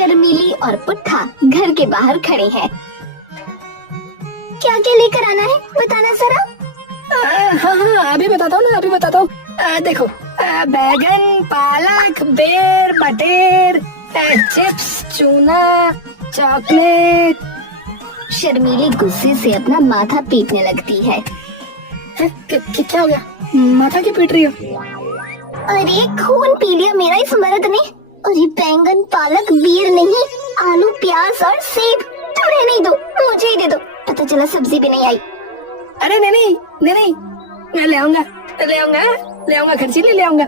शर्मीली और पुट्ठा घर के बाहर खड़े हैं। क्या क्या लेकर आना है बताना जरा। हाँ हाँ अभी बताता हूँ ना, अभी बताता हूँ। देखो बैगन, पालक, बेर, बटेर, चिप्स, चूना, चॉकलेट। शर्मीली गुस्से से अपना माथा पीटने लगती है। क्या हो गया, माथा क्यों पीट रही हो? अरे खून पी लिया मेरा इस मर्द ने। अरे बैंगन, पालक, बेर नहीं, आलू, प्याज और सेब। थोड़े नहीं दो, मुझे ही दे दो। पता चला सब्जी भी नहीं आई। अरे नहीं, मैं ले आऊंगा खर्चीली ले आऊंगा।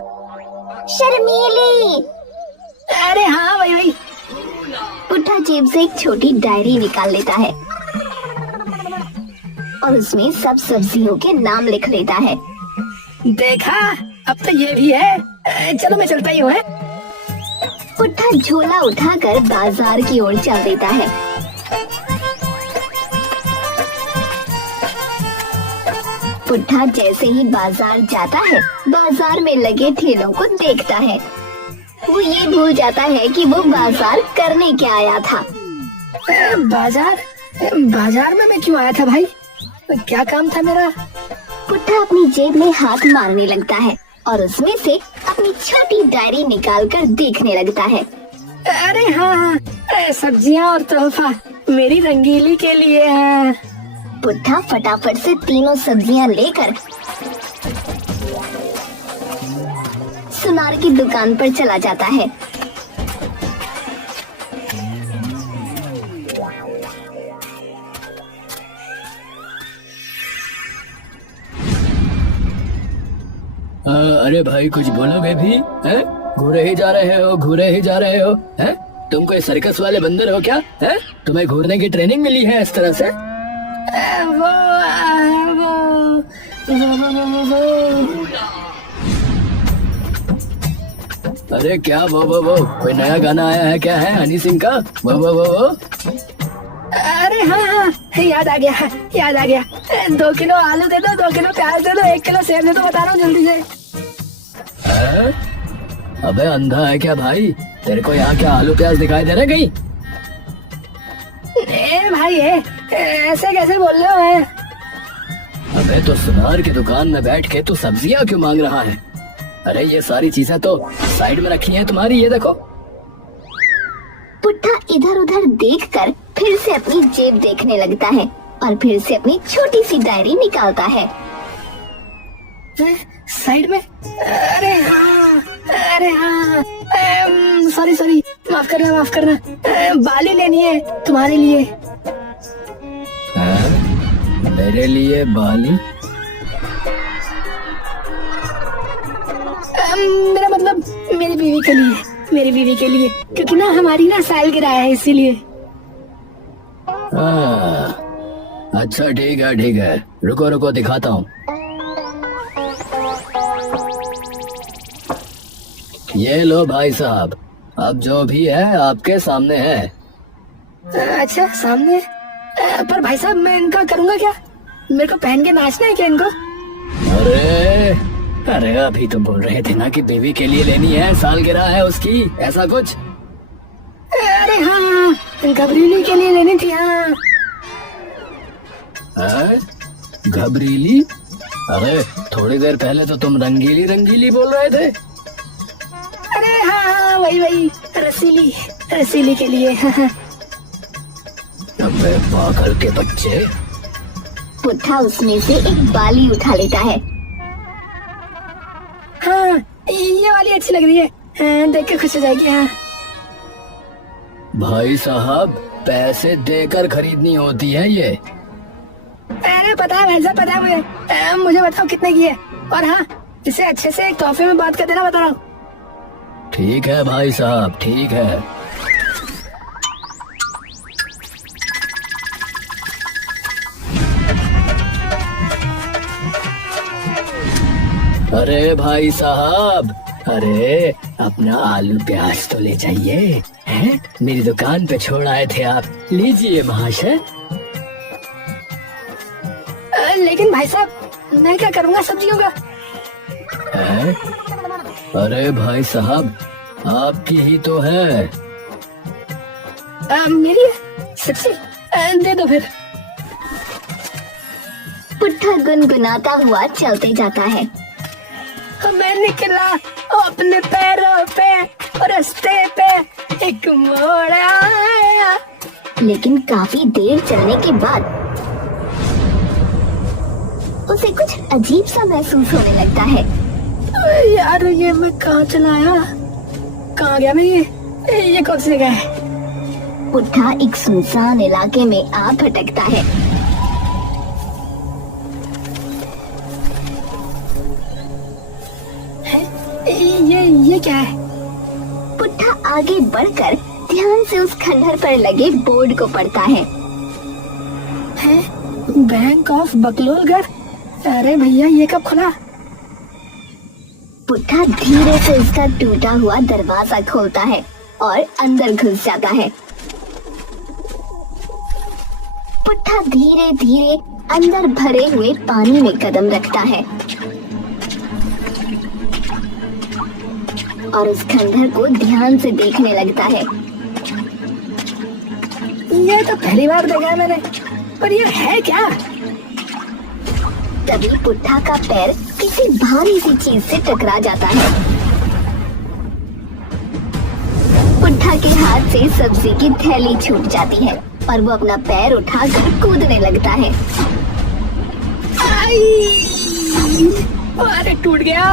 शर्मीली। अरे हाँ वही। पुट्ठा जेब से एक छोटी डायरी निकाल लेता है और उसमें सब सब्जियों के नाम लिख लेता है। देखा, अब तो ये भी है। चलो मैं चलता ही हूँ। पुट्ठा झोला उठाकर बाजार की ओर चल देता है। पुट्ठा जैसे ही बाजार जाता है, बाजार में लगे ठेलों को देखता है। वो ये भूल जाता है कि वो बाजार करने क्या आया था। बाजार में मैं क्यों आया था भाई? क्या काम था मेरा? पुट्ठा अपनी जेब में हाथ मारने लगता है और उसमें से अपनी छोटी डायरी निकालकर देखने लगता है। अरे हाँ, सब्जियाँ और तोहफा मेरी रंगीली के लिए है। पुट्ठा फटाफट से तीनों सब्जियाँ लेकर सुनार की दुकान पर चला जाता है। अरे भाई कुछ बोलोगे भी? हैं? घूरे ही जा रहे हो हैं? तुम कोई सर्कस वाले बंदर हो क्या? हैं? तुम्हें घूरने की ट्रेनिंग मिली है इस तरह से? अरे क्या वो कोई नया गाना आया है क्या? है हनी सिंह का वो? अरे हाँ, याद आ गया। 2 किलो आलू दे दो, 2 किलो प्याज दे दो, 1 किलो सेब दे दो, बता रहा हूँ जल्दी से। अबे अंधा है क्या भाई? तेरे को यहाँ क्या आलू प्याज दिखाई दे रहे कहीं? भाई ऐसे कैसे बोल रहे हो? अबे तो सुनार की दुकान में बैठ के तू सब्जियाँ क्यों मांग रहा है? अरे ये सारी चीजें तो साइड में रखी हैं तुम्हारी, ये देखो। पुट्ठा इधर उधर देखकर फिर से अपनी जेब देखने लगता है और फिर से अपनी छोटी सी डायरी निकालता है। साइड में? अरे हाँ, सॉरी, माफ करना। बाली लेनी है तुम्हारे लिए। मेरे लिए बाली? मेरा मतलब मेरी बीवी के लिए, क्योंकि ना हमारी ना सालगिरह है इसीलिए। अच्छा ठीक है, रुको दिखाता हूँ। ये लो भाई साहब, अब जो भी है आपके सामने है। अच्छा सामने? पर भाई साहब मैं इनका करूँगा क्या? मेरे को पहन के नाचना है क्या इनको? अरे अभी तो बोल रहे थे ना कि बीवी के लिए लेनी है, सालगिरह है उसकी, ऐसा कुछ। अरे हाँ, घबरीली के लिए लेनी थी। हाँ घबरीली? अरे थोड़ी देर पहले तो तुम रंगीली बोल रहे थे। अरे हाँ वही रसीली के लिए। अबे पागल के बच्चे। पुट्ठा उसमें से एक बाली उठा लेता है। हाँ ये वाली अच्छी लग रही है, देख के खुश हो जाएगी। हाँ भाई साहब, पैसे देकर खरीदनी होती है ये। अरे पता है भाई साहब, पता है मुझे बताओ कितने की है। और हाँ, इसे अच्छे से एक तोहफे में बात कर देना, बता रहा हूँ। ठीक है भाई साहब, ठीक है। अरे भाई साहब, अरे अपना आलू प्याज तो ले जाइए, हैं? मेरी दुकान पे छोड़ आए थे आप, लीजिए महाशय। लेकिन भाई साहब मैं क्या करूँगा सब्जियों का? अरे भाई साहब, आपकी ही तो है। मेरी है सच्ची? दे दो फिर। पुट्ठा गुनगुनाता हुआ चलते जाता है। मैं निकला अपने पैरों पे, रास्ते पे एक मोड़ आया। लेकिन काफी देर चलने के बाद उसे कुछ अजीब सा महसूस होने लगता है। यार ये मैं कहाँ चला आया? कहाँ गया मैं? ये कौन सी जगह है? पुट्ठा एक सुनसान इलाके में आ भटकता है। ये क्या है? पुट्ठा आगे बढ़कर ध्यान से उस खंडहर पर लगे बोर्ड को पढ़ता है। Bank of Baklolgarh? अरे भैया ये कब खुला? पुट्ठा धीरे से उसका टूटा हुआ दरवाजा खोलता है और अंदर घुस जाता है। पुट्ठा धीरे धीरे अंदर भरे हुए पानी में कदम रखता है और उस खंडहर को ध्यान से देखने लगता है। ये तो पहली बार देखा है मैंने, पर ये है क्या? तभी पुट्ठा का पैर किसी भारी सी चीज से टकरा जाता है। पुट्ठा के हाथ से सब्जी की थैली छूट जाती है और वो अपना पैर उठाकर कूदने लगता है। अरे टूट गया,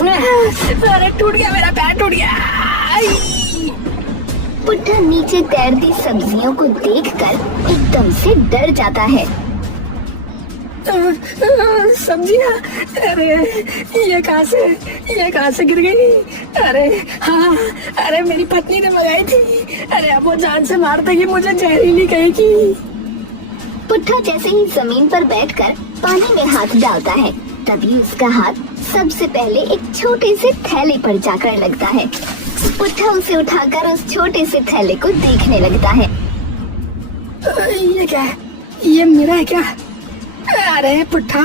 अरे टूट गया, मेरा पैर टूट गया। पुट्ठा नीचे तैरती सब्जियों को देखकर एकदम से डर जाता है। सब्जियाँ? अरे ये कहाँ से गिर गई? अरे हाँ, अरे मेरी पत्नी ने मंगाई थी। अरे अब वो जान से मार देगी मुझे, जहरीली कहेगी। पुट्ठा जैसे ही जमीन पर बैठकर पानी में हाथ डालता है, तभी उसका हाथ सबसे पहले एक छोटे से थैले पर जाकर लगता है। पुट्ठा उसे उठाकर उस छोटे से थैले को देखने लगता है। ये क्या है? ये मेरा है क्या? अरे पुट्ठा,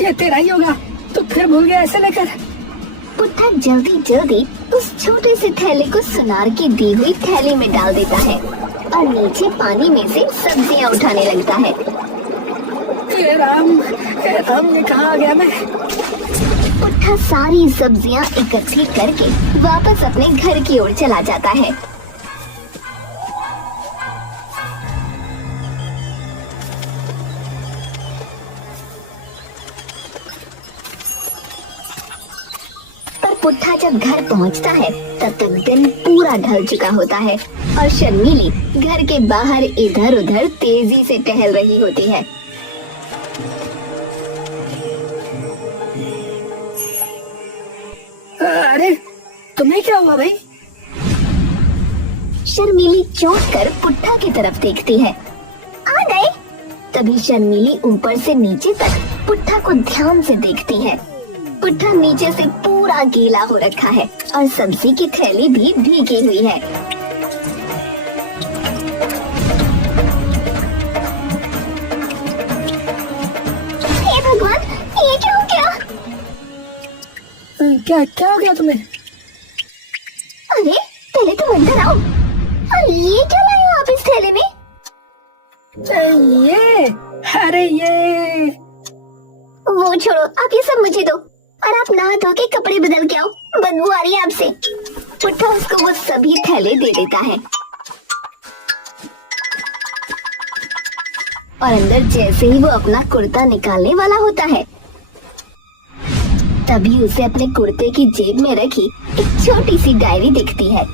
ये तेरा ही होगा, तो फिर भूल गया ऐसे लेकर। पुट्ठा जल्दी जल्दी उस छोटे से थैले को सुनार की दी हुई थैली में डाल देता है और नीचे पानी में से सब्जियां उठाने लगता है। हे राम, ये कहाँ आ गया मैं? पुट्ठा सारी सब्जियां इकट्ठी करके वापस अपने घर की ओर चला जाता है। पर पुट्ठा जब घर पहुंचता है तब तक दिन पूरा ढल चुका होता है और शर्मीली घर के बाहर इधर उधर तेजी से टहल रही होती है। अरे तुम्हें क्या हुआ भाई? शर्मीली चौंक कर पुट्ठा की तरफ देखती है। आ गए। तभी शर्मीली ऊपर से नीचे तक पुट्ठा को ध्यान से देखती है। पुट्ठा नीचे से पूरा गीला हो रखा है और सब्जी की थैली भी भीगी हुई है। हे भगवान, ये क्या हो गया? क्या हो गया तुम्हें? अरे पहले तुम अंदर आओ। और ये क्या लाए हो आप इस थैले में? अरे ये वो छोड़ो, आप ये सब मुझे दो और आप नहा धो के कपड़े बदल के आओ, बदबू आ रही है आपसे। पुट्ठा उसको वो सभी थैले दे देता है और अंदर जैसे ही वो अपना कुर्ता निकालने वाला होता है, तभी उसे अपने कुर्ते की जेब में रखी एक छोटी सी डायरी दिखती है।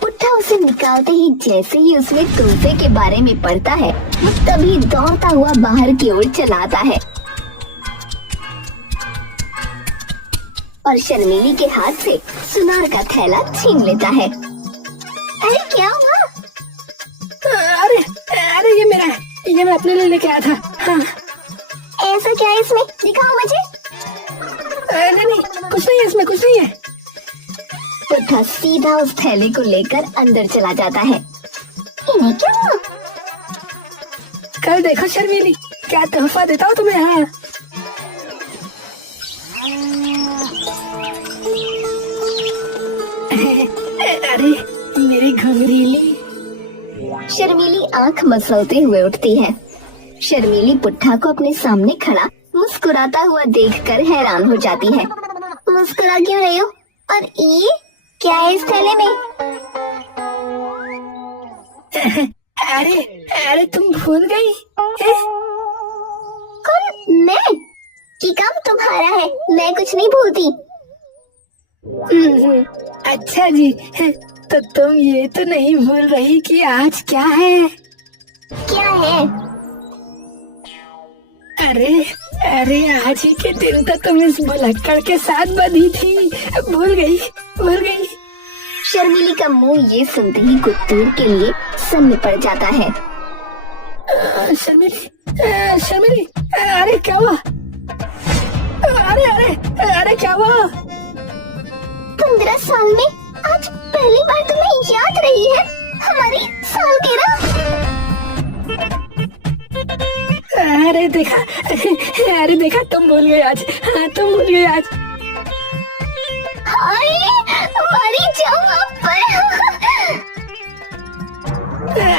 पुट्ठा उसे निकालते ही जैसे ही उसमें तोहफे के बारे में पढ़ता है, वो तभी दौड़ता हुआ बाहर की ओर चला आता है और शर्मीली के हाथ से सुनार का थैला छीन लेता है। अरे क्या हुआ? अरे ये मेरा है, ये मैं अपने लिए लेके आया था। हाँ। ऐसा क्या है इसमें? दिखाओ मुझे। नहीं, कुछ नहीं है इसमें, कुछ नहीं है। पुट्ठा सीधा उस थैले को लेकर अंदर चला जाता है। इन्हें क्या हुआ? कल देखो शर्मीली, क्या तोहफा देता हूँ तुम्हें। हाँ। अरे हंगरीली। शर्मीली आंख मसलते हुए उठती है। शर्मीली पुट्ठा को अपने सामने खड़ा मुस्कुराता हुआ देखकर हैरान हो जाती है। मुस्कुरा क्यों रही हो? और ये क्या है इस थैले में? अरे अरे तुम भूल गई? कौन? मैं? कि काम तुम्हारा है, मैं कुछ नहीं भूलती। अच्छा जी, तो तुम ये तो नहीं भूल रही कि आज क्या है? क्या है? अरे अरे आज ही के दिन तो तुम इस भुलक्कड़ के साथ बंधी थी। भूल गई। शर्मीली का मुंह ये सुनते ही कुत्तूर के लिए सन्न पड़ जाता है। शर्मिली, अरे क्या हुआ? अरे क्या हुआ? 15 साल में आज पहली बार तुम्हें याद रही है हमारी सालगिरह। अरे देखा तुम भूल गए आज। हाँ, तुम भूल गए आज। हाय, मरी जाऊं अब पर।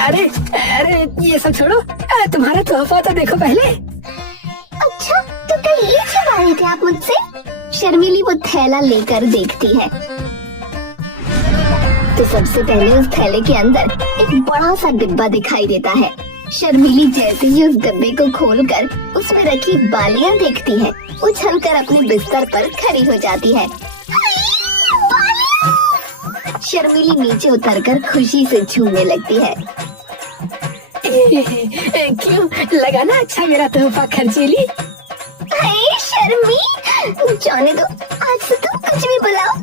अरे ये सब छोड़ो, तुम्हारा तोहफा तो देखो पहले। अच्छा, तो क्या ये छुपा रहे थे आप मुझसे? शर्मीली वो थैला लेकर देखती है तो सबसे पहले उस थैले के अंदर एक बड़ा सा डिब्बा दिखाई देता है। शर्मीली जैसे ही उस डिब्बे को खोलकर उसमें रखी बालियां देखती है, उछलकर अपने बिस्तर पर खड़ी हो जाती है। शर्मीली नीचे उतरकर खुशी से झूमने लगती है। क्यों लगा ना अच्छा मेरा तोहफा खर्चीली? शर्मी, जाने दो, आज से तुम कुछ भी बुलाओ।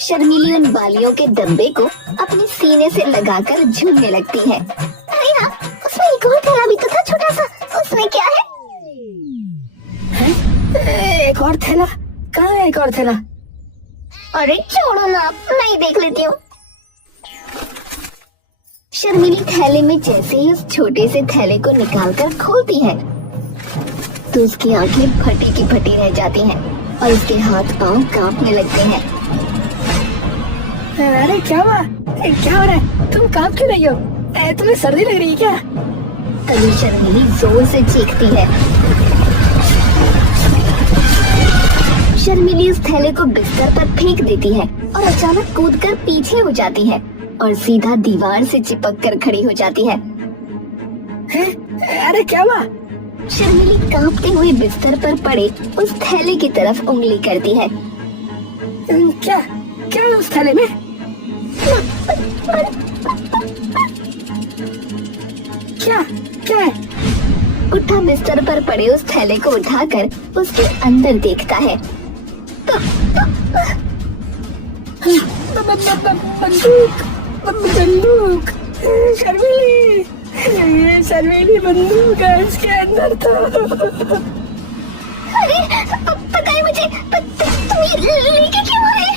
शर्मीली उन बालियों के डब्बे को अपने सीने से लगाकर झूमने लगती है। अरे हाँ, उसमें एक और थैला भी तो था छोटा सा, उसमें क्या है? एक और थैला? कहाँ है एक और थैला? अरे छोड़ो ना, मैं ही देख लेती हूँ। शर्मीली थैले में जैसे ही उस छोटे से थैले को निकालकर खोलती है तो उसकी आंखें फटी की फटी रह जाती हैं और उसके हाथ पांव कांपने लगते हैं। अरे क्या हुआ? क्या हो रहा है? तुम कांप क्यों रही हो? तुम्हें सर्दी लग रही है क्या? तभी शर्मीली जोर से चीखती है। शर्मीली उस थैले को बिस्तर पर फेंक देती है और अचानक कूदकर पीछे हो जाती है और सीधा दीवार से चिपक कर खड़ी हो जाती है। अरे क्या हुआ? शर्मीली कांपते हुए बिस्तर पर पड़े उस थैले की तरफ उंगली करती है। क्या है उस थैले में? क्या है? पुट्ठा बिस्तर पर पड़े उस थैले को उठाकर उसके अंदर देखता है। बंदूक। शर्मीली बंदूक है इसके अंदर था। अरे पता है मुझे, तुम ये लेके क्यों आए?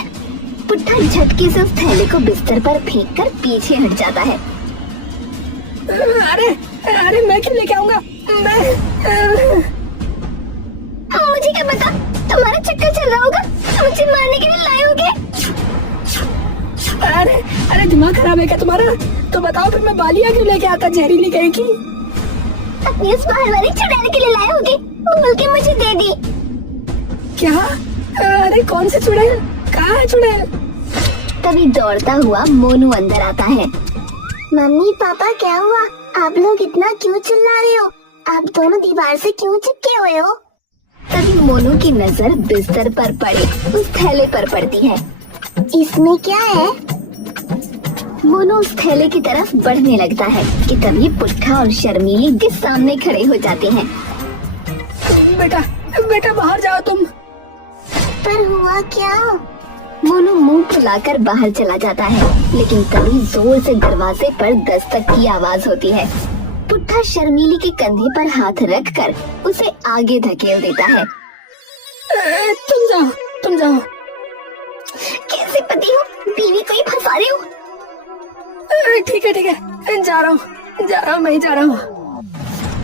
पुट्ठा झटके से उस थैले को बिस्तर पर फेंककर पीछे हट जाता है। अरे मैं क्यों लेके आऊंगा? मुझे क्या पता, तुम्हारा चक्कर चल रहा होगा, मुझे मारने के लिए लाए होगे। अरे दिमाग खराब है क्या तुम्हारा? तो बताओ फिर मैं बालियां क्यों लेके आता जहरीली कहीं की? अपनी उस बाहर वाली चुड़ैल के लिए लाए होगे, बोल के मुझे दे दी। क्या? अरे कौन सी चुड़ैल? कहाँ है चुड़ैल? तभी दौड़ता हुआ मोनू अंदर आता है। मम्मी पापा क्या हुआ? आप लोग इतना क्यों चिल्ला रहे हो? आप दोनों दीवार से क्यों चिपके हुए हो? तभी मोनू की नजर बिस्तर पर पड़े उस थैले पर पड़ती है। इसमें क्या है? मोनू उस थैले की तरफ बढ़ने लगता है कि तभी पुट्ठा और शर्मीली के सामने खड़े हो जाते हैं। बेटा बाहर जाओ तुम। पर हुआ क्या? मोनू मुंह फुलाकर बाहर चला जाता है, लेकिन तभी जोर से दरवाजे पर दस्तक की आवाज होती है। पुट्ठा शर्मीली के कंधे पर हाथ रखकर उसे आगे धकेल देता है। तुम जाओ। कैसे पति हो, बीवी को ही फंसा रही हो? ठीक है, जा रहा हूँ, मैं जा रहा हूँ।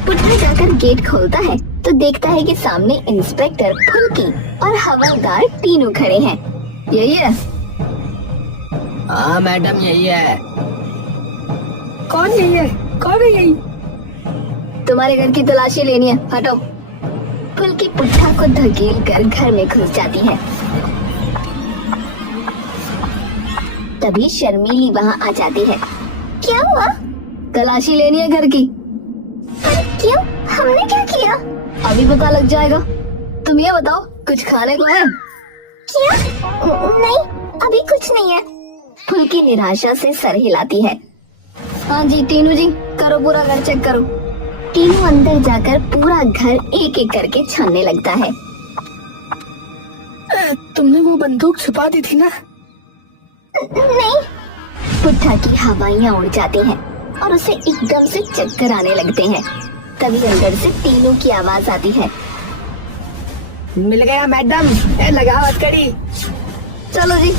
पुट्ठा जाकर गेट खोलता है तो देखता है कि सामने इंस्पेक्टर फुल्की और हवलदार तीनों खड़े हैं। ये हाँ मैडम यही है। कौन यही है? कौन है यही? तुम्हारे घर की तलाशी लेनी है, हटो। फुल्की पुट्ठा को धकेल कर घर में घुस जाती है। तभी शर्मीली वहाँ आ जाती है। क्या हुआ? तलाशी लेनी है घर की। अरे क्यों? हमने क्या किया? अभी पता लग जाएगा। तुम ये बताओ, कुछ खाने को है? क्या? नहीं, अभी कुछ नहीं है। फुल्की निराशा से सर हिलाती है। हाँ जी टीनू जी, करो पूरा घर चेक करो। टीनू अंदर जाकर पूरा घर एक एक करके छानने लगता है। तुमने वो बंदूक छुपा दी थी ना? नहीं। पुट्ठा की हवाइयाँ उड़ जाती हैं और उसे एकदम से चक्कर आने लगते हैं। तभी अंदर से टीनू की आवाज आती है। मिल गया मैडम, लगाओ हथकड़ी। चलो जी।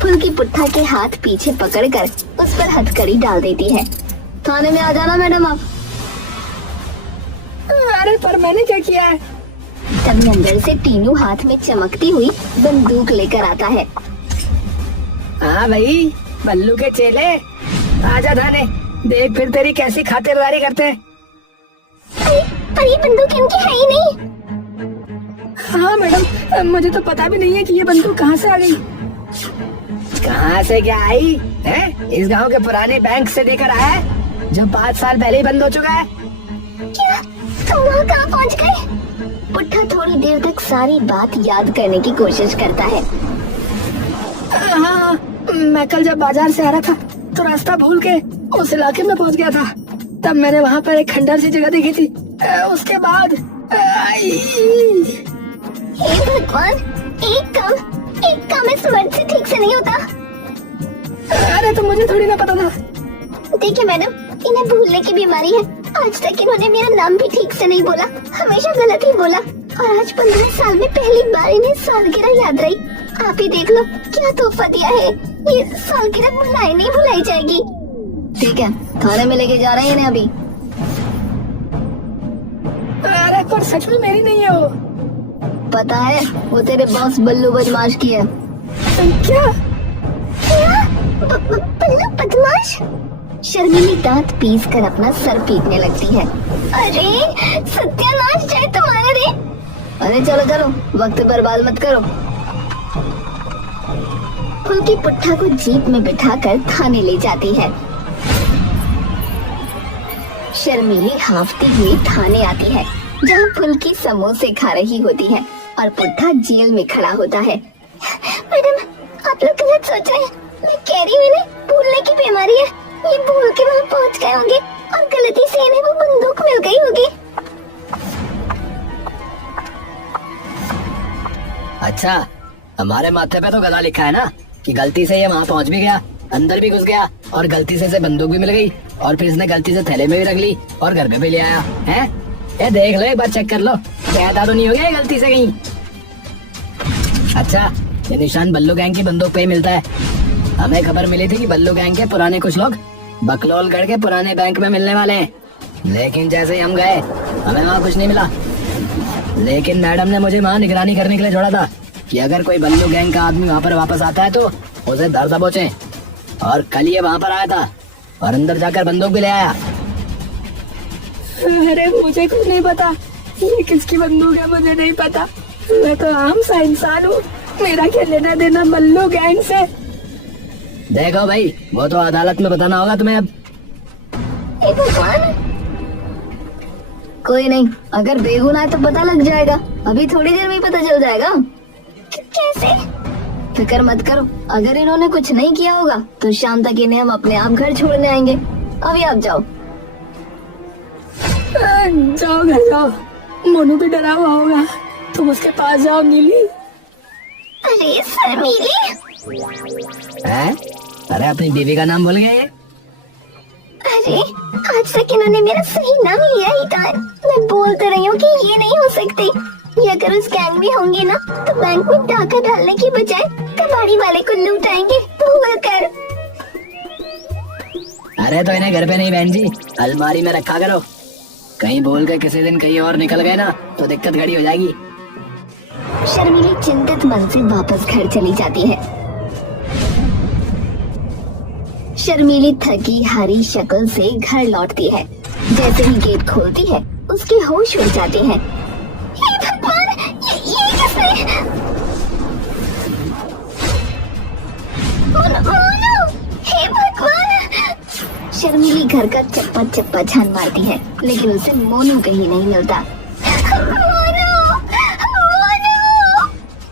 फुल्की पुट्ठा के हाथ पीछे पकड़कर उस पर हथकड़ी डाल देती है। थाने में आ जाना मैडम आप। अरे पर मैंने क्या किया है? तभी अंदर से टीनू हाथ में चमकती हुई बंदूक लेकर आता है। हाँ भाई, बल्लू के चेले, आजा थाने, देख फिर तेरी कैसी खातिरदारी करते हैं। पर ये बंदूक इनकी है ही नहीं। हाँ मैडम, मुझे तो पता भी नहीं है कि ये बंदूक कहाँ से आ गई। कहाँ से क्या आई है? इस गांव के पुराने बैंक से लेकर आया है, जो 5 साल पहले ही बंद हो चुका है। क्या? तुम वहाँ कहाँ पहुँच गए? पुट्ठा थोड़ी देर तक सारी बात याद करने की कोशिश करता है। हाँ, मैं कल जब बाजार से आ रहा था तो रास्ता भूल के उस इलाके में पहुंच गया था। तब मैंने वहाँ पर एक खंडर सी जगह देखी थी। उसके बाद हे भगवान, एक काम इस मर्द से ठीक से नहीं होता। अरे तो मुझे थोड़ी ना पता था। देखिए मैडम, इन्हें भूलने की बीमारी है। आज तक इन्होंने मेरा नाम भी ठीक से नहीं बोला, हमेशा गलत ही बोला। और आज 15 साल में पहली बार इन्हें सालगिरह याद रही। आप ही देख लो क्या तोहफा दिया है। ये सालगिरह भुलाई नहीं भुलाई जाएगी। ठीक है, थाने में लेके जा रहे हैं इन्हें अभी। अरे पर सच में मेरी नहीं है वो। पता है, वो तेरे बॉस बल्लू बदमाश की है। क्या? बल्लू बदमाश? शर्मीली दांत पीस कर अपना सर पीटने लगती है। अरे सत्यानाश जाए तुम्हारे रे। अरे चलो चलो, वक्त बर्बाद मत करो। फुल्की पुट्ठा को जीप में बिठाकर थाने ले जाती है। शर्मीली हाफती हुई थाने आती है, जहाँ फुल्की समोसे खा रही होती है और पुट्ठा जेल में खड़ा होता है। मैडम, आप लोग गलत सोच रहे हैं। मैं कह रही हूँ इन्हें भूलने की बीमारी है। ये भूल के वहाँ पहुँच गए होंगे और गलती से इन्हें वो बंदूक मिल गई होगी। अच्छा, हमारे माथे पे तो गला लिखा है ना कि गलती से ये वहाँ पहुँच भी गया, अंदर भी घुस गया और गलती से बंदूक भी मिल गई और फिर इसने गलती से थैले में भी रख ली और घर पे भी ले आया है। ये देख लो, एक बार चेक कर लो, क्या तो नहीं हो गया गलती से कहीं। अच्छा, ये निशान बल्लू गैंग की बंदूक पे ही मिलता है। हमें खबर मिली थी कि बल्लू गैंग के पुराने कुछ लोग बकलोलगढ़ के पुराने बैंक में मिलने वाले हैं, लेकिन जैसे ही हम गए हमें वहाँ कुछ नहीं मिला। लेकिन मैडम ने मुझे वहाँ निगरानी करने के लिए छोड़ा था कि अगर कोई बल्लू गैंग का आदमी वहाँ पर वापस आता है तो उसे धर दबोचे। और कल ये वहाँ पर आया था और अंदर जाकर बंदूक भी ले आया। अरे मुझे कुछ नहीं पता, ये किसकी बंदूक है मुझे नहीं पता। मैं तो आम सा इंसान हूँ, मेरा क्या लेना देना बल्लू गैंग से। देखो भाई, वो तो अदालत में बताना होगा तुम्हें अब। भगवान, कोई नहीं, अगर बेगुनाह है तो पता लग जाएगा। अभी थोड़ी देर में ही पता चल जाएगा। कैसे? फिक्र मत करो, अगर इन्होंने कुछ नहीं किया होगा तो शाम तक इन्हें हम अपने आप घर छोड़ने आएंगे। अभी आप जाओ। जाओ घर जाओ, मोनू भी डरा हुआ होगा, तुम उसके पास जाओ। नीली, अरे शर्मीली, है? अरे अपनी बीवी का नाम भूल गए? अरे आज तक इन्होंने मेरा सही नाम लिया ही था। मैं बोलते रही हूँ कि ये नहीं हो सकती। ये अगर उस गैंग में होंगे ना तो बैंक में डाका डालने की बजाय कबाड़ी वाले को लूटाएंगे भूल कर। अरे तो इन्हें घर पे नहीं बहन जी, अलमारी में रखा करो। कहीं भूल के किसी दिन कहीं और निकल गए ना तो दिक्कत खड़ी हो जाएगी। शर्मीली चिंतित मन से वापस घर चली जाती है। शर्मीली थकी हारी शक्ल से घर लौटती है। जैसे ही गेट खोलती है उसके होश उड़ जाते हैं। हे भगवान, ये किसने? मोनू, हे भगवान! शर्मीली घर का चप्पा चप्पा छान मारती है, लेकिन उसे मोनू कहीं नहीं मिलता।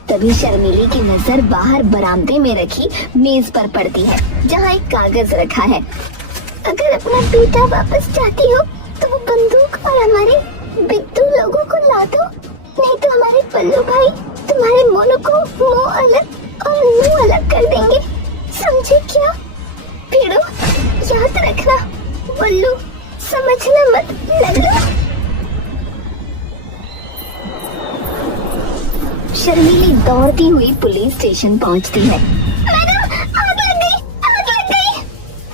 तभी शर्मीली की नजर बाहर बरामदे में रखी मेज पर पड़ती है, जहाँ एक कागज रखा है। अगर अपना बेटा वापस चाहती हो तो वो बंदूक और हमारे बिट्टू लोगों को ला दो, नहीं तो हमारे पल्लू भाई तुम्हारे मोनू को मुंह अलग और मुंह अलग कर देंगे, समझे क्या? भिड़ो, याद रखना, बल्लू समझना मत, लल्लू। शर्मीली दौड़ती हुई पुलिस स्टेशन पहुंचती है। मैडम, आग लग गई, आग लग गई।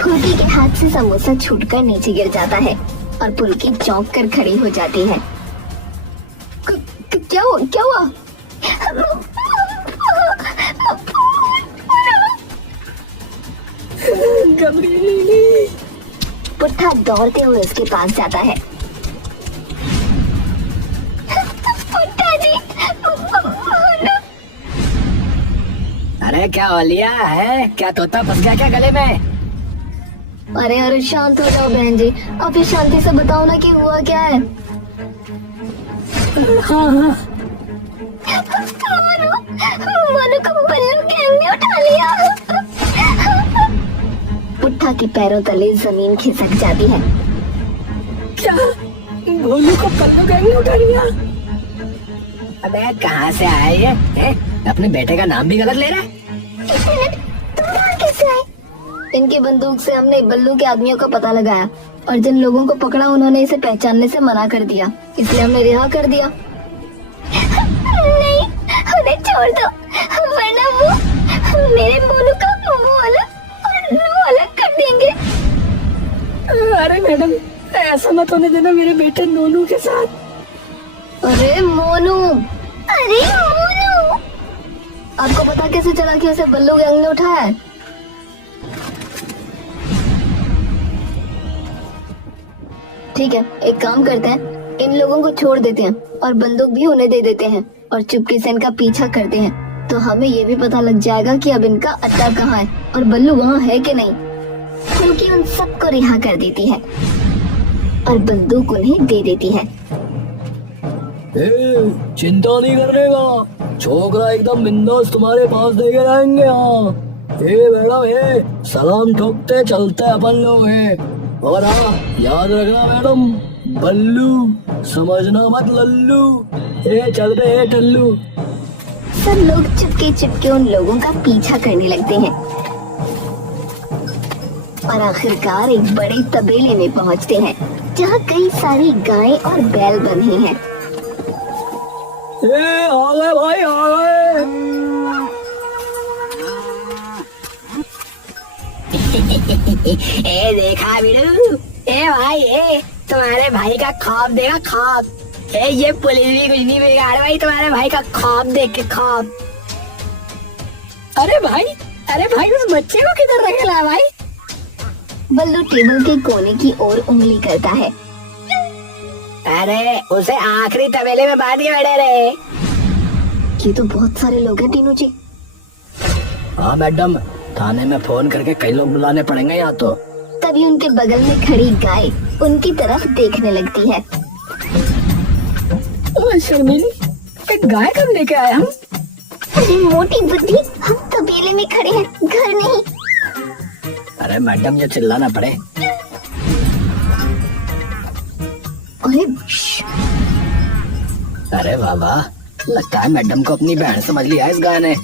फुल्की के हाथ से समोसा छूटकर नीचे गिर जाता है और फुल्की चौंक कर खड़ी हो जाती है। क्या हुआ, क्या हुआ? गबरीली। पुट्ठा दौड़ते हुए उसके पास जाता है। पुट्ठा जी, अरे क्या हो लिया है? क्या तोता फंस गया क्या गले में? अरे शांत हो जाओ बहन जी, आप ये शांति से बताओ ना कि हुआ क्या है। हाँ हाँ, मोनू को बल्लू गैंग ने उठा लिया। पुट्ठा के पैरों तले जमीन खिसक जाती है। क्या भोलू को पल्लू गैंग ने उठा लिया? अबे कहाँ से आए ये? अपने बेटे का नाम भी गलत ले रहा है। एक मिनट, तुम बाहर कैसे आए? इनके बंदूक से हमने बल्लू के आदमियों का पता लगाया और जिन लोगों को पकड़ा उन्होंने इसे पहचानने से मना कर दिया, इसलिए हमने रिहा कर दिया। नहीं, उन्हें छोड़ दो, वरना वो मेरे मोनू का मुंह अलग कर देंगे। अरे मैडम, ऐसा मत होने देना मेरे बेटे नोनू के साथ। अरे मोनू, आपको पता कैसे चला कि उसे बल्लू गैंग ने उठाया है? ठीक है, एक काम करते हैं, इन लोगों को छोड़ देते हैं और बंदूक भी उन्हें दे देते हैं और चुपके से इनका पीछा करते हैं, तो हमें ये भी पता लग जाएगा कि अब इनका अड्डा कहाँ है और बल्लू वहाँ है कि नहीं। क्योंकि उन सबको रिहा कर देती है और बंदूक उन्हें दे देती है। चिंता नहीं करने का, छोकरा एकदम बिंदास तुम्हारे पास देके रहेंगे। हाँ मैडम, सलाम ठोकते चलते अपन लोग हैं। और हाँ, याद रखना मैडम, बल्लू समझना मत लल्लू। चल रहे टल्लू। सब लोग चुपके चुपके उन लोगों का पीछा करने लगते हैं और आखिरकार एक बड़े तबेले में पहुंचते हैं, जहाँ कई सारी गायें और बैल बंधे हैं। आ गए भाई, आ गए। देखा बिड़ू? भाई तुम्हारे भाई का ख्वाब देखा, ख्वाब। ये पुलिस भी कुछ नहीं बिगाड़ भाई, तुम्हारे भाई का ख्वाब देख के, ख्वाब। अरे भाई उस बच्चे को किधर रखेला भाई? बल्लू टेबल के कोने की ओर उंगली करता है। अरे उसे आखिरी तबेले में बांध के बैठे रहे। ये तो बहुत सारे लोग हैं टीनू जी। हाँ मैडम, थाने में फोन करके कई लोग बुलाने पड़ेंगे यहाँ तो। तभी उनके बगल में खड़ी गाय उनकी तरफ देखने लगती है। शर्मीली, एक गाय कब लेके आए हम? अरे मोटी बुद्धि, हम तबेले में खड़े हैं, घर नहीं। अरे मैडम, ये चिल्लाना पड़े। अरे अरे वाह, लगता है मैडम को अपनी बहन समझ लिया इस गाय ने।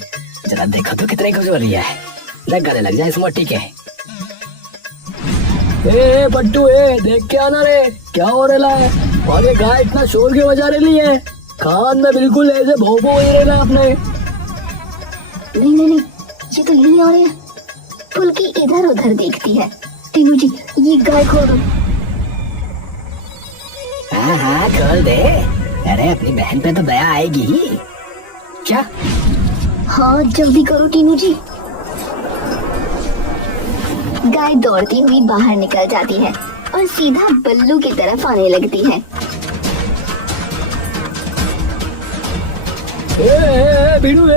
जरा देखो तो कितनी खुश हो रही है। गले लग जाए इस मोटी के। पट्टू, देख के आना रे, क्या हो रहा है? और ये गाय इतना शोर क्यों बजा रही है? कान में बिल्कुल ऐसे भोंपो हो रहा है आपने। नहीं, ये तो यही आ रहे हैं। फुल्की इधर उधर देखती है। टीनू जी, ये गाय खोल दो। हाँ खोल दे। अरे अपनी बहन पे तो दया आएगी ही। क्या? हाँ जल्दी करो टीनू जी। गाय दौड़ती हुई बाहर निकल जाती है और सीधा बल्लू की तरफ आने लगती है। बिनू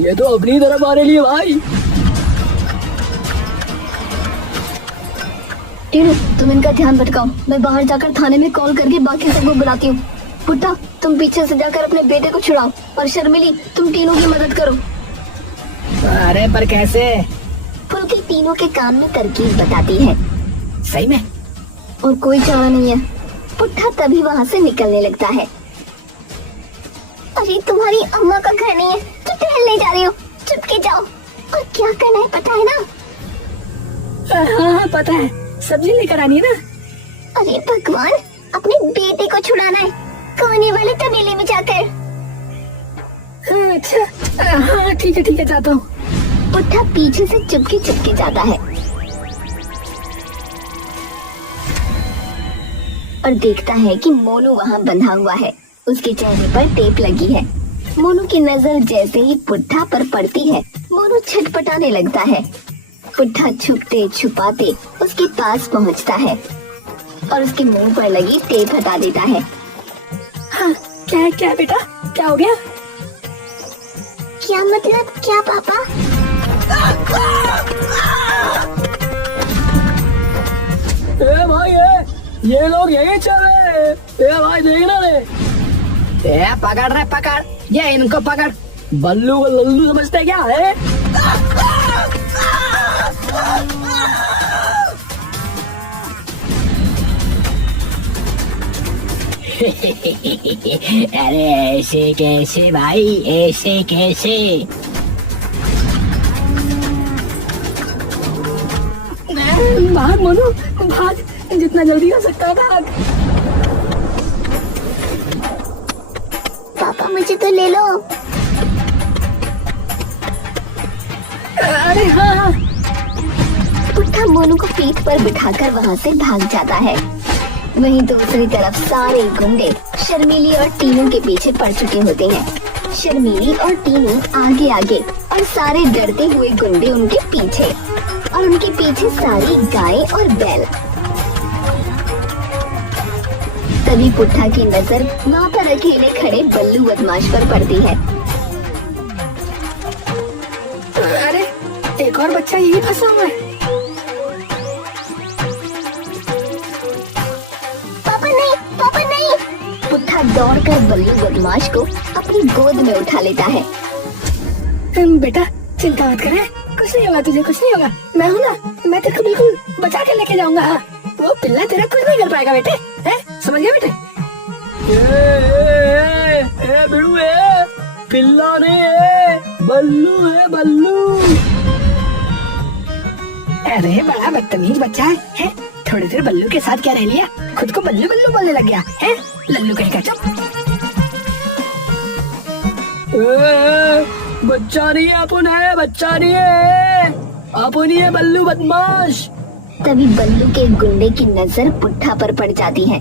ये तो अपनी तरफ आ रही है भाई। टीनू, तुम इनका ध्यान भटकाओ, मैं बाहर जाकर थाने में कॉल करके बाकी सबको बुलाती हूँ। पुट्टा, तुम पीछे से जाकर अपने बेटे को छुड़ाओ और शर्मिली, तुम तीनों की मदद करो। अरे पर कैसे? फुल्की तीनों के काम में तरकीब बताती है। सही में? और कोई चारा नहीं है। पुट्ठा तभी वहाँ से निकलने लगता है। अरे तुम्हारी अम्मा का घर नहीं है तो टहलने जा रही हो, चुपके जाओ। और क्या करना है पता है ना? हाँ पता है, सब्जी लेकर आनी है ना। अरे भगवान, अपने बेटे को छुड़ाना है कोने वाले तबेले में जाकर। अच्छा हाँ ठीक है जाता हूँ। पुट्ठा पीछे से चुपके चुपके जाता है और देखता है कि मोनू वहाँ बंधा हुआ है। उसके चेहरे पर टेप लगी है। मोनू की नजर जैसे ही पुट्ठा पर पड़ती है, मोनू छटपटाने लगता है। पुट्ठा छुपते छुपाते उसके पास पहुँचता है और उसके मुंह पर लगी टेप हटा देता है। हाँ क्या बेटा, क्या हो गया? क्या मतलब क्या पापा? ए भाई ये लोग यही चल रहे हैं। ए भाई देखना रे। ए पकड़ रे पकड़, ये इनको पकड़। बल्लू को लल्लू समझते क्या है? अरे ऐसे कैसे भाई, ऐसे कैसे? भाग मोनू भाग, जितना जल्दी हो सकता है भाग। पापा मुझे तो ले लो। अरे हाँ। पुट्ठा मोनू को पीठ पर बिठाकर वहाँ से भाग जाता है। वहीं दूसरी तरफ सारे गुंडे शर्मीली और टीनू के पीछे पड़ चुके होते हैं। शर्मीली और टीनू आगे आगे और सारे डरते हुए गुंडे उनके पीछे, और उनके पीछे सारी गाय और बैल। तभी पुट्ठा की नजर वहाँ पर अकेले खड़े बल्लू बदमाश पर पड़ती है। अरे एक और बच्चा यही फंसा हुआ है। पापा नहीं। पुट्ठा दौड़कर बल्लू बदमाश को अपनी गोद में उठा लेता है। बेटा चिंता मत करे, कुछ नहीं होगा तुझे, कुछ नहीं होगा। मैं हूँ ना, मैं तेरे को बिल्कुल बचा के लेके जाऊंगा। वो पिल्ला तेरा कुछ नहीं कर पाएगा बेटे, हैं? समझ गया बेटे? बिड़ू पिल्ला नहीं है, बल्लू है बल्लू। अरे बड़ा बदतमीज बच्चा है? थोड़ी देर बल्लू के साथ क्या रह लिया, खुद को बल्लू बल्लू बोलने लग गया है। लल्लू कहीं का चुप। बच्चा नहीं है, अपन है, बच्चा नहीं है, अपन ही है बल्लू बदमाश। तभी बल्लू के गुंडे की नजर पुट्ठा पर पड़ जाती है।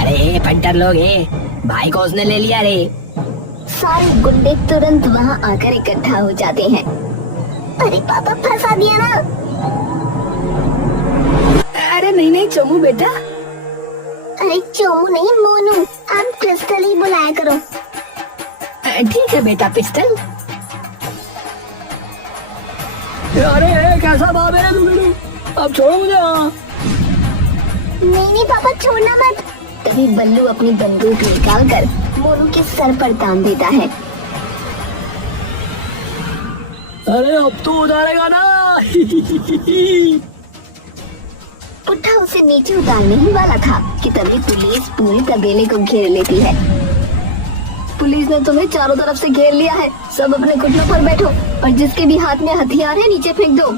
अरे फंटर लोग भाई को उसने ले लिया रे। सारे गुंडे तुरंत वहाँ आकर इकट्ठा हो जाते हैं। अरे पापा फंसा दिया ना। अरे नहीं चोमू बेटा। अरे चोमू नहीं मोनू, आप क्रिस्टल ही बुलाया करो। ठीक है बेटा पिस्टल। अरे कैसा बाप है तू, अब छोड़ो मुझे। नहीं पापा छोड़ना मत। तभी बल्लू अपनी बंदूक निकालकर मोनू के सर पर तान देता है। अरे अब तो उतारेगा ना। पुट्ठा उसे नीचे उतारने ही वाला था कि तभी पुलिस पूरे तबेले को घेर लेती है। पुलिस ने तुम्हें चारों तरफ से घेर लिया है, सब अपने घुटनों पर बैठो और जिसके भी हाथ में हथियार है नीचे फेंक दो।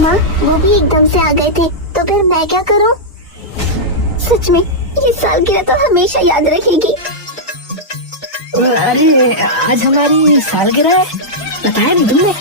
माँ, वो भी एकदम से आ गए थे, तो फिर मैं क्या करूँ? सच में ये सालगिरह तो हमेशा याद रखेगी। अरे आज हमारी सालगिरह है, बताया नहीं तुमने?